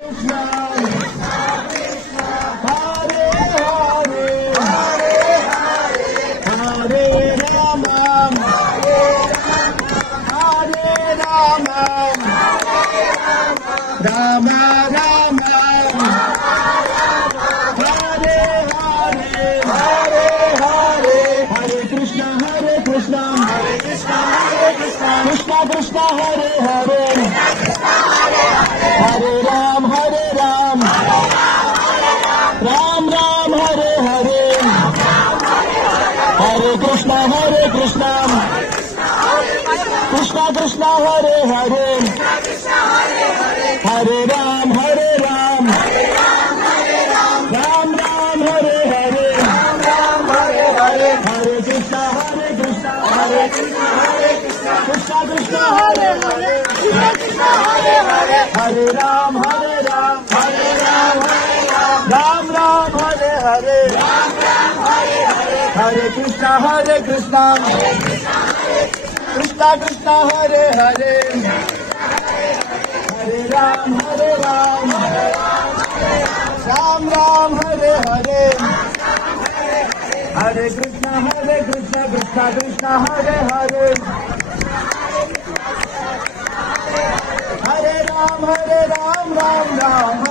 Krishna Krishna Hare Hare Hare Ram Hare Ram Ram Ram Hare Hare Hare Krishna Krishna Krishna Hare Hare Hare Ram Hare Ram Ram Ram Hare Hare Hare Krishna Krishna Krishna Krishna Hare Hare Hare Ram Hare Ram Ram Ram Hare Hare Hare Krishna Krishna Krishna Hare Hare Hare Ram Hare Ram Ram Ram Hare Hare Hare Krishna Krishna Krishna Hare Hare Hare Ram Ram